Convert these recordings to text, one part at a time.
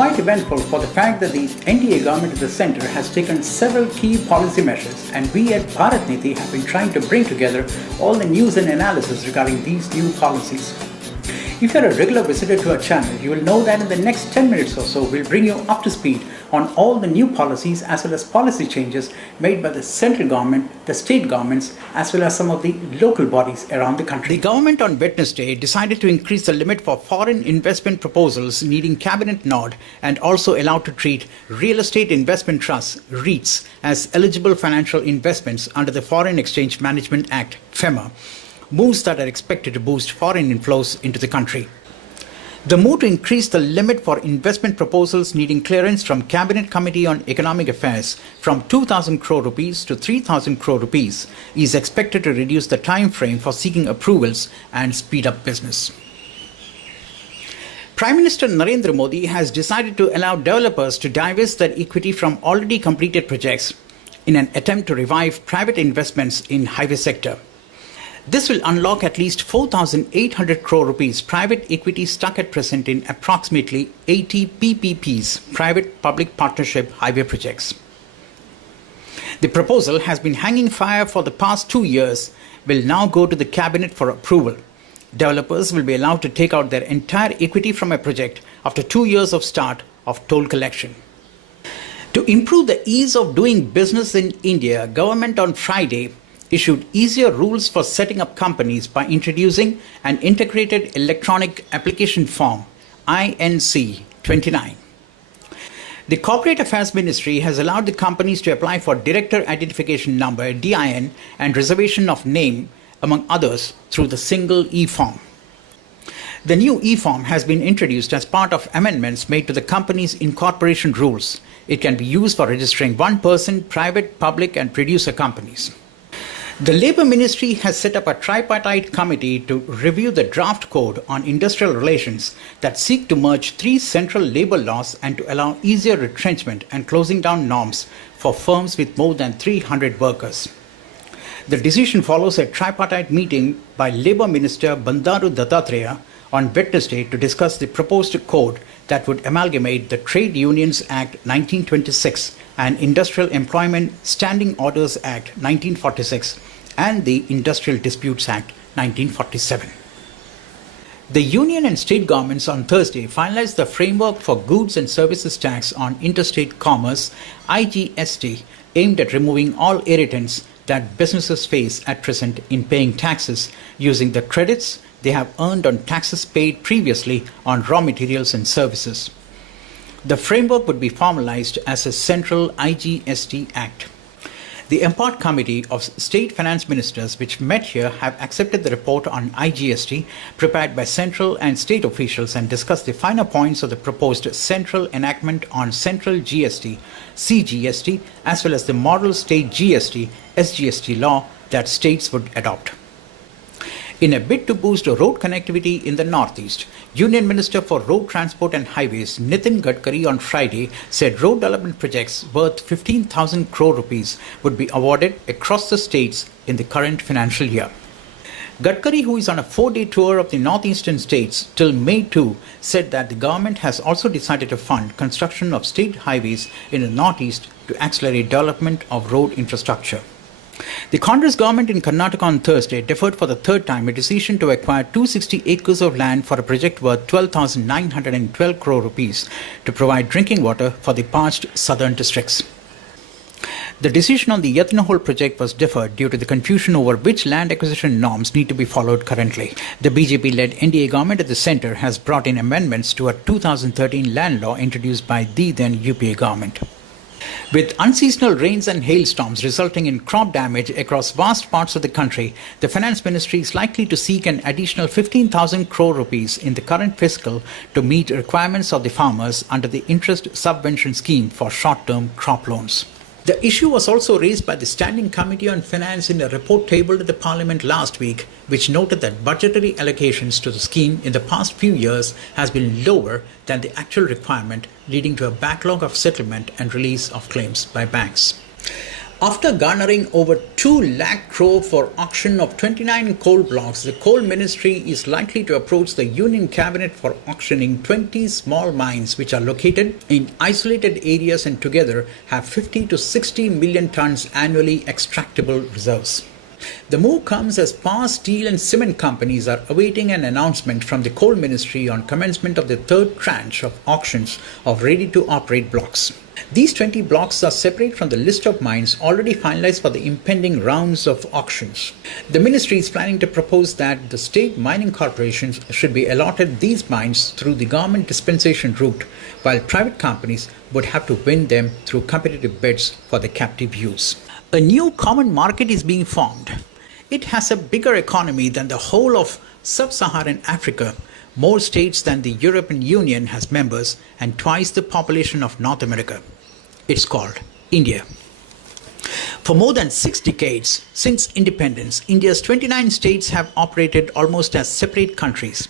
quite eventful for the fact that the NDA government at the centre has taken several key policy measures, and we at Bharat Niti have been trying to bring together all the news and analysis regarding these new policies. If you're a regular visitor to our channel, you will know that in the next 10 minutes or so, we'll bring you up to speed on all the new policies as well as policy changes made by the central government, the state governments, as well as some of the local bodies around the country. The government on Wednesday decided to increase the limit for foreign investment proposals needing cabinet nod and also allowed to treat real estate investment trusts, REITs, as eligible financial investments under the Foreign Exchange Management Act, FEMA. Moves that are expected to boost foreign inflows into the country. The move to increase the limit for investment proposals needing clearance from Cabinet Committee on Economic Affairs from 2,000 crore rupees to 3,000 crore rupees is expected to reduce the time frame for seeking approvals and speed up business. Prime Minister Narendra Modi has decided to allow developers to divest their equity from already completed projects in an attempt to revive private investments in highway sector. This will unlock at least 4,800 crore rupees private equity stuck at present in approximately 80 PPPs, private-public partnership highway projects. The proposal has been hanging fire for the past 2 years, will now go to the cabinet for approval. Developers will be allowed to take out their entire equity from a project after 2 years of start of toll collection. To improve the ease of doing business in India, government on Friday issued easier rules for setting up companies by introducing an integrated electronic application form, INC 29. The Corporate Affairs Ministry has allowed the companies to apply for Director Identification Number, DIN, and reservation of name, among others, through the single e-form. The new e-form has been introduced as part of amendments made to the company's incorporation rules. It can be used for registering one person, private, public, and producer companies. The Labour Ministry has set up a tripartite committee to review the draft code on industrial relations that seek to merge 3 central labour laws and to allow easier retrenchment and closing down norms for firms with more than 300 workers. The decision follows a tripartite meeting by Labour Minister Bandaru Dattatreya on Wednesday to discuss the proposed code that would amalgamate the Trade Unions Act 1926 and Industrial Employment Standing Orders Act 1946 and the Industrial Disputes Act 1947. The union and state governments on Thursday finalized the framework for Goods and Services Tax on Interstate Commerce, IGST, aimed at removing all irritants that businesses face at present in paying taxes using the credits they have earned on taxes paid previously on raw materials and services. The framework would be formalized as a central IGST Act. The Import Committee of State Finance Ministers, which met here, have accepted the report on IGST prepared by central and state officials and discussed the finer points of the proposed central enactment on central GST, CGST, as well as the model state GST, SGST law that states would adopt. In a bid to boost road connectivity in the Northeast, Union Minister for Road Transport and Highways Nitin Gadkari on Friday said road development projects worth 15,000 crore rupees would be awarded across the states in the current financial year. Gadkari, who is on a 4-day tour of the northeastern states till May 2, said that the government has also decided to fund construction of state highways in the Northeast to accelerate development of road infrastructure. The Congress government in Karnataka on Thursday deferred for the third time a decision to acquire 260 acres of land for a project worth 12,912 crore rupees to provide drinking water for the parched southern districts. The decision on the Yatnahol project was deferred due to the confusion over which land acquisition norms need to be followed currently. The BJP-led NDA government at the centre has brought in amendments to a 2013 land law introduced by the then UPA government. With unseasonal rains and hailstorms resulting in crop damage across vast parts of the country, the Finance Ministry is likely to seek an additional 15,000 crore rupees in the current fiscal to meet requirements of the farmers under the interest subvention scheme for short-term crop loans. The issue was also raised by the Standing Committee on Finance in a report tabled at the Parliament last week, which noted that budgetary allocations to the scheme in the past few years has been lower than the actual requirement, leading to a backlog of settlement and release of claims by banks. After garnering over 2 lakh crore for auction of 29 coal blocks, the Coal Ministry is likely to approach the Union Cabinet for auctioning 20 small mines which are located in isolated areas and together have 50 to 60 million tons annually extractable reserves. The move comes as power, steel and cement companies are awaiting an announcement from the Coal Ministry on commencement of the third tranche of auctions of ready-to-operate blocks. These 20 blocks are separate from the list of mines already finalized for the impending rounds of auctions. The ministry is planning to propose that the state mining corporations should be allotted these mines through the government dispensation route, while private companies would have to win them through competitive bids for the captive use. A new common market is being formed. It has a bigger economy than the whole of sub-Saharan Africa, more states than the European Union has members, and twice the population of North America. It's called India. For more than 6 decades since independence, India's 29 states have operated almost as separate countries.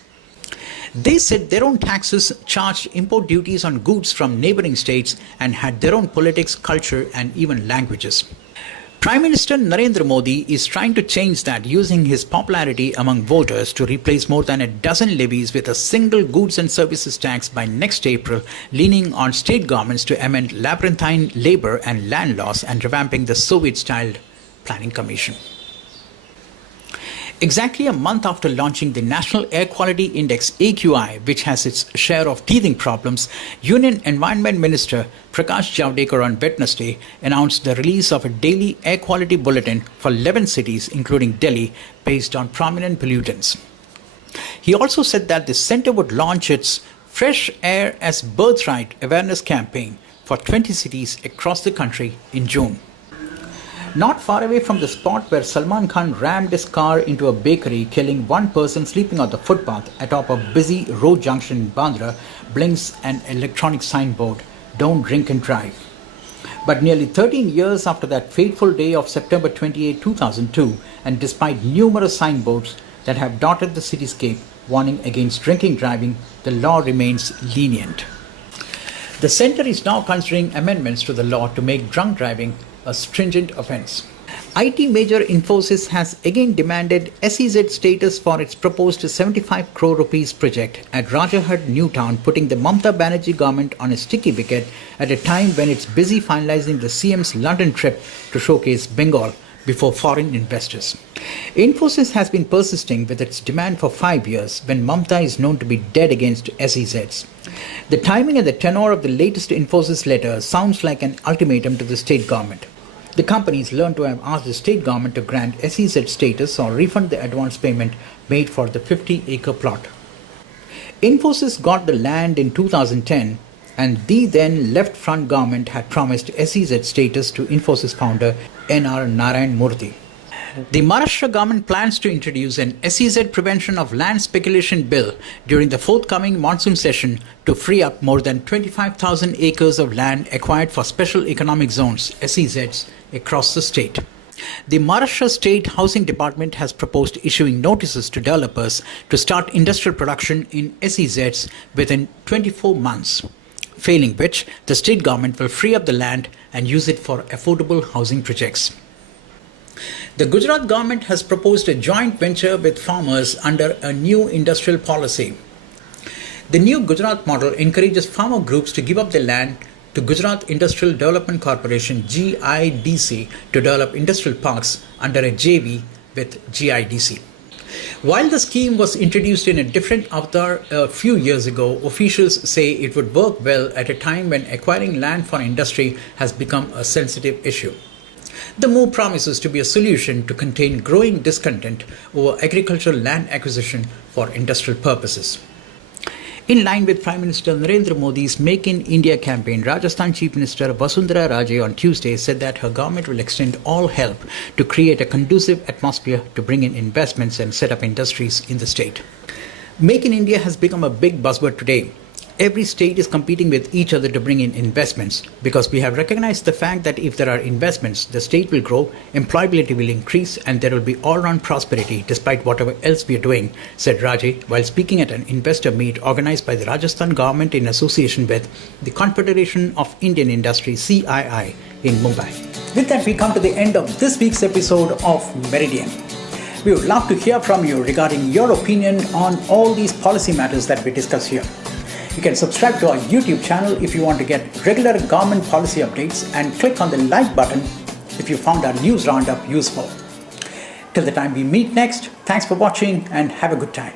They set their own taxes, charged import duties on goods from neighboring states, and had their own politics, culture, and even languages. Prime Minister Narendra Modi is trying to change that using his popularity among voters to replace more than a dozen levies with a single goods and services tax by next April, leaning on state governments to amend labyrinthine labor and land laws and revamping the Soviet-style planning commission. Exactly a month after launching the National Air Quality Index AQI, which has its share of teething problems, Union Environment Minister Prakash Javadekar on Wednesday announced the release of a daily air quality bulletin for 11 cities, including Delhi, based on prominent pollutants. He also said that the centre would launch its Fresh Air as Birthright awareness campaign for 20 cities across the country in June. Not far away from the spot where Salman Khan rammed his car into a bakery, killing one person sleeping on the footpath atop a busy road junction in Bandra, blinks an electronic signboard, "Don't drink and drive." But nearly 13 years after that fateful day of September 28, 2002, and despite numerous signboards that have dotted the cityscape warning against drinking driving, the law remains lenient. The centre is now considering amendments to the law to make drunk driving a stringent offence. IT major Infosys has again demanded SEZ status for its proposed 75 crore rupees project at Rajahat New Town, putting the Mamata Banerjee government on a sticky wicket at a time when it's busy finalising the CM's London trip to showcase Bengal before foreign investors. Infosys has been persisting with its demand for 5 years when Mamata is known to be dead against SEZs. The timing and the tenor of the latest Infosys letter sounds like an ultimatum to the state government. The companies learn to have asked the state government to grant SEZ status or refund the advance payment made for the 50-acre plot. Infosys got the land in 2010, and the then left-front government had promised SEZ status to Infosys founder N.R. Narayan Murthy. The Maharashtra government plans to introduce an SEZ prevention of land speculation bill during the forthcoming monsoon session to free up more than 25,000 acres of land acquired for special economic zones (SEZs) across the state. The Maharashtra State Housing Department has proposed issuing notices to developers to start industrial production in SEZs within 24 months, failing which the state government will free up the land and use it for affordable housing projects. The Gujarat government has proposed a joint venture with farmers under a new industrial policy. The new Gujarat model encourages farmer groups to give up their land to Gujarat Industrial Development Corporation GIDC to develop industrial parks under a JV with GIDC. While the scheme was introduced in a different avatar a few years ago, officials say it would work well at a time when acquiring land for industry has become a sensitive issue. The move promises to be a solution to contain growing discontent over agricultural land acquisition for industrial purposes. In line with Prime Minister Narendra Modi's Make in India campaign, Rajasthan Chief Minister Vasundhara Raje on Tuesday said that her government will extend all help to create a conducive atmosphere to bring in investments and set up industries in the state. Make in India has become a big buzzword today. Every state is competing with each other to bring in investments because we have recognized the fact that if there are investments, the state will grow, employability will increase, and there will be all-round prosperity despite whatever else we are doing, said Raje while speaking at an investor meet organized by the Rajasthan government in association with the Confederation of Indian Industry CII in Mumbai. With that, we come to the end of this week's episode of Meridian. We would love to hear from you regarding your opinion on all these policy matters that we discuss here. You can subscribe to our YouTube channel if you want to get regular government policy updates, and click on the like button if you found our news roundup useful. Till the time we meet next, thanks for watching and have a good time.